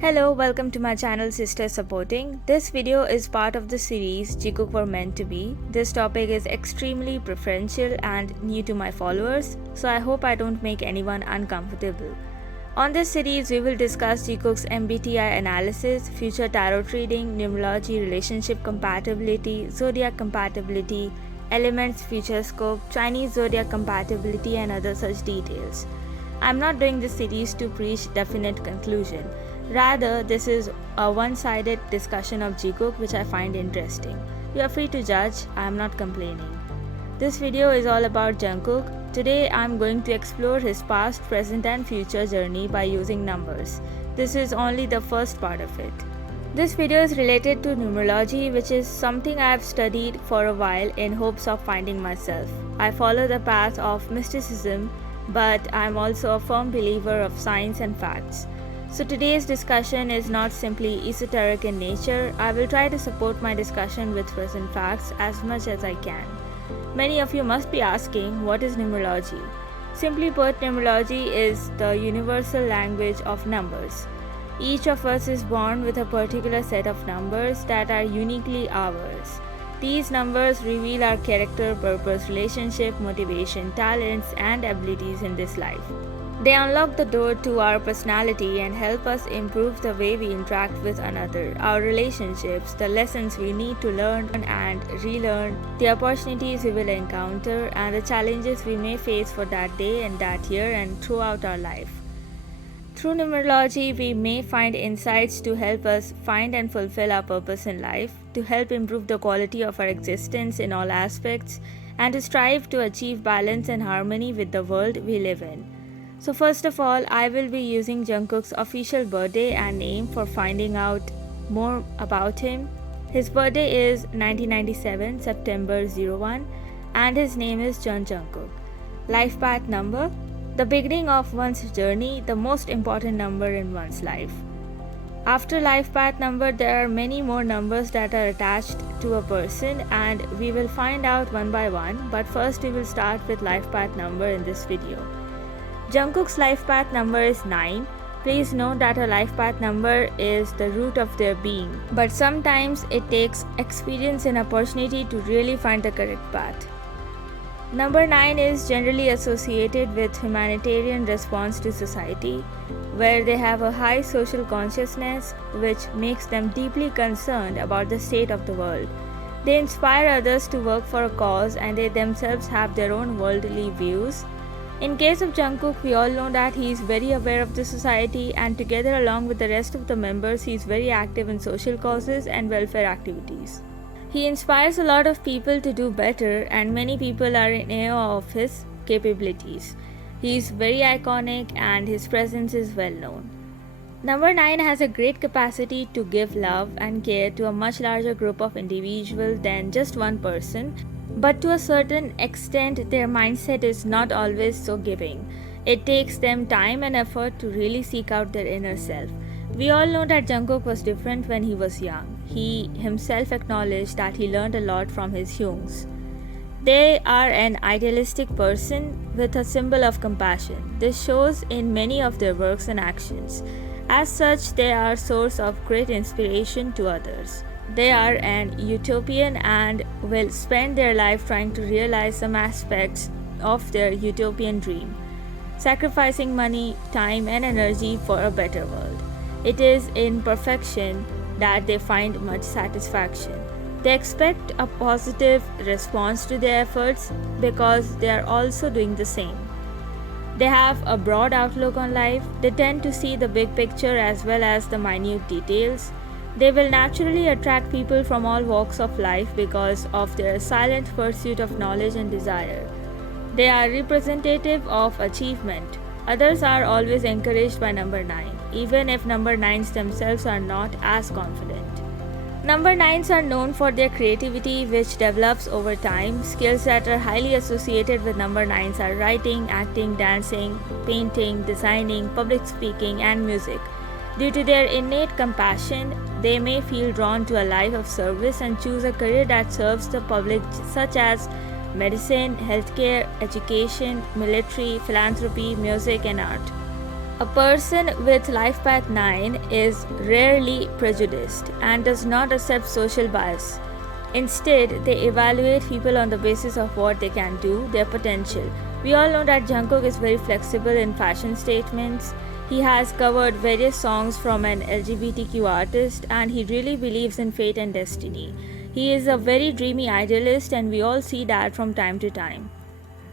Hello, welcome to my channel Sister Supporting. This video is part of the series Jikook were meant to be. This topic is extremely preferential and new to my followers, so I hope I don't make anyone uncomfortable. On this series, we will discuss Jikook's MBTI analysis, future tarot reading, numerology, relationship compatibility, zodiac compatibility, elements, future scope, Chinese zodiac compatibility, and other such details. I'm not doing this series to preach definite conclusion. Rather, this is a one-sided discussion of Jikook which I find interesting. You are free to judge, I am not complaining. This video is all about Jungkook. Today I am going to explore his past, present and future journey by using numbers. This is only the first part of it. This video is related to numerology, which is something I have studied for a while in hopes of finding myself. I follow the path of mysticism, but I am also a firm believer of science and facts. So today's discussion is not simply esoteric in nature. I will try to support my discussion with present facts as much as I can. Many of you must be asking, what is numerology? Simply put, numerology is the universal language of numbers. Each of us is born with a particular set of numbers that are uniquely ours. These numbers reveal our character, purpose, relationship, motivation, talents, and abilities in this life. They unlock the door to our personality and help us improve the way we interact with another, our relationships, the lessons we need to learn and relearn, the opportunities we will encounter, and the challenges we may face for that day and that year and throughout our life. Through numerology, we may find insights to help us find and fulfill our purpose in life, to help improve the quality of our existence in all aspects, and to strive to achieve balance and harmony with the world we live in. So first of all, I will be using Jungkook's official birthday and name for finding out more about him. His birthday is 1997, September 01, and his name is Jungkook. Life path number. The beginning of one's journey, the most important number in one's life. After life path number, there are many more numbers that are attached to a person, and we will find out one by one, but first we will start with life path number in this video. Jungkook's life path number is 9. Please note that a life path number is the root of their being, but sometimes it takes experience and opportunity to really find the correct path. Number 9 is generally associated with humanitarian response to society, where they have a high social consciousness which makes them deeply concerned about the state of the world. They inspire others to work for a cause, and they themselves have their own worldly views. In case of Jungkook, we all know that he is very aware of the society, and together along with the rest of the members, he is very active in social causes and welfare activities. He inspires a lot of people to do better, and many people are in awe of his capabilities. He is very iconic and his presence is well known. Number 9 has a great capacity to give love and care to a much larger group of individuals than just one person, but to a certain extent their mindset is not always so giving. It takes them time and effort to really seek out their inner self. We all know that Jungkook was different when he was young. He himself acknowledged that he learned a lot from his Hyungs. They are an idealistic person with a symbol of compassion. This shows in many of their works and actions. As such, they are a source of great inspiration to others. They are an utopian and will spend their life trying to realize some aspects of their utopian dream, sacrificing money, time, and energy for a better world. It is in perfection that they find much satisfaction. They expect a positive response to their efforts because they are also doing the same. They have a broad outlook on life. They tend to see the big picture as well as the minute details. They will naturally attract people from all walks of life because of their silent pursuit of knowledge and desire. They are representative of achievement. Others are always encouraged by number 9, even if number 9s themselves are not as confident. Number 9s are known for their creativity, which develops over time. Skills that are highly associated with number 9s are writing, acting, dancing, painting, designing, public speaking, and music. Due to their innate compassion, they may feel drawn to a life of service and choose a career that serves the public, such as medicine, healthcare, education, military, philanthropy, music, and art. A person with life path 9 is rarely prejudiced and does not accept social bias. Instead, they evaluate people on the basis of what they can do, their potential. We all know that Jungkook is very flexible in fashion statements. He has covered various songs from an LGBTQ artist, and he really believes in fate and destiny. He is a very dreamy idealist, and we all see that from time to time.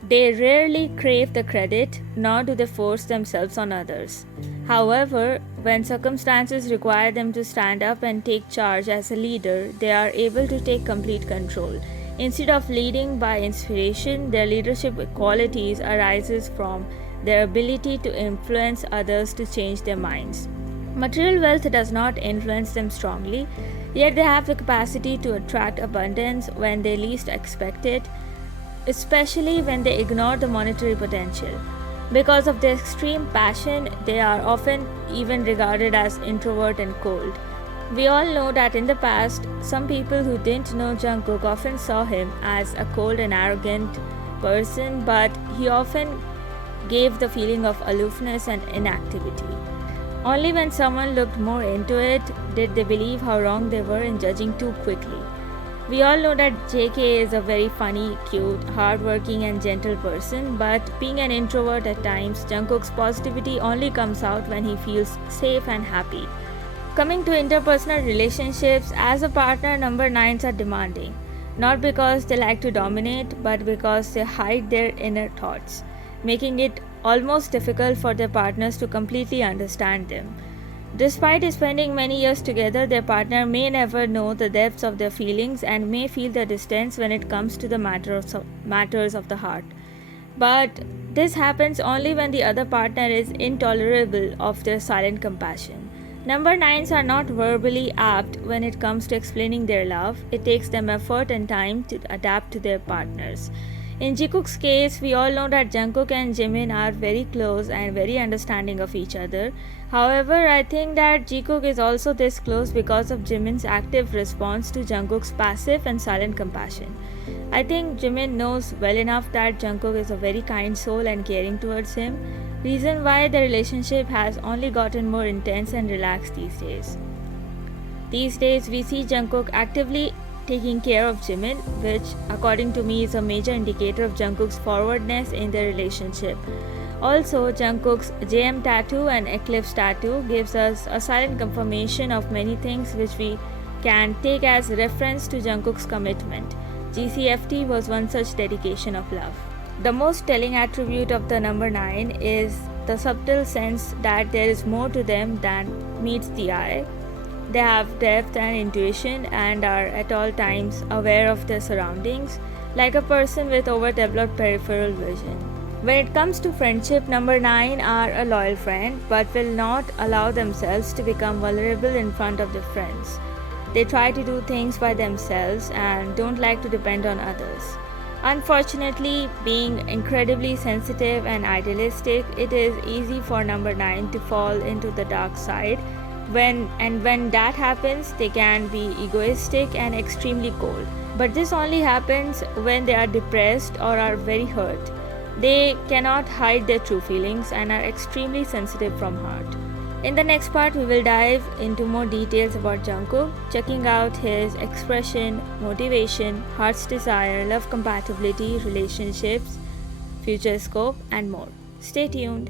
They rarely crave the credit, nor do they force themselves on others. However, when circumstances require them to stand up and take charge as a leader, they are able to take complete control. Instead of leading by inspiration, their leadership qualities arises from their ability to influence others to change their minds. Material wealth does not influence them strongly, yet they have the capacity to attract abundance when they least expect it, especially when they ignore the monetary potential. Because of their extreme passion, they are often even regarded as introvert and cold. We all know that in the past, some people who didn't know Jungkook often saw him as a cold and arrogant person, but he often gave the feeling of aloofness and inactivity. Only when someone looked more into it did they believe how wrong they were in judging too quickly. We all know that JK is a very funny, cute, hardworking and gentle person, but being an introvert at times, Jungkook's positivity only comes out when he feels safe and happy. Coming to interpersonal relationships, as a partner, number 9s are demanding, not because they like to dominate, but because they hide their inner thoughts, making it almost difficult for their partners to completely understand them. Despite spending many years together, their partner may never know the depths of their feelings and may feel the distance when it comes to the matters of the heart. But this happens only when the other partner is intolerable of their silent compassion. Number 9s are not verbally apt when it comes to explaining their love. It takes them effort and time to adapt to their partners. In Jikook's case, we all know that Jungkook and Jimin are very close and very understanding of each other. However, I think that Jikook is also this close because of Jimin's active response to Jungkook's passive and silent compassion. I think Jimin knows well enough that Jungkook is a very kind soul and caring towards him, reason why the relationship has only gotten more intense and relaxed these days. These days, we see Jungkook actively taking care of Jimin, which according to me is a major indicator of Jungkook's forwardness in their relationship. Also, Jungkook's JM tattoo and Eclipse tattoo gives us a silent confirmation of many things which we can take as reference to Jungkook's commitment. GCFT was one such dedication of love. The most telling attribute of the number 9 is the subtle sense that there is more to them than meets the eye. They have depth and intuition and are at all times aware of their surroundings, like a person with overdeveloped peripheral vision. When it comes to friendship, number 9 are a loyal friend but will not allow themselves to become vulnerable in front of their friends. They try to do things by themselves and don't like to depend on others. Unfortunately, being incredibly sensitive and idealistic, it is easy for number 9 to fall into the dark side. When that happens, they can be egoistic and extremely cold. But this only happens when they are depressed or are very hurt. They cannot hide their true feelings and are extremely sensitive from heart. In the next part, we will dive into more details about Jungkook, checking out his expression, motivation, heart's desire, love compatibility, relationships, future scope, and more. Stay tuned.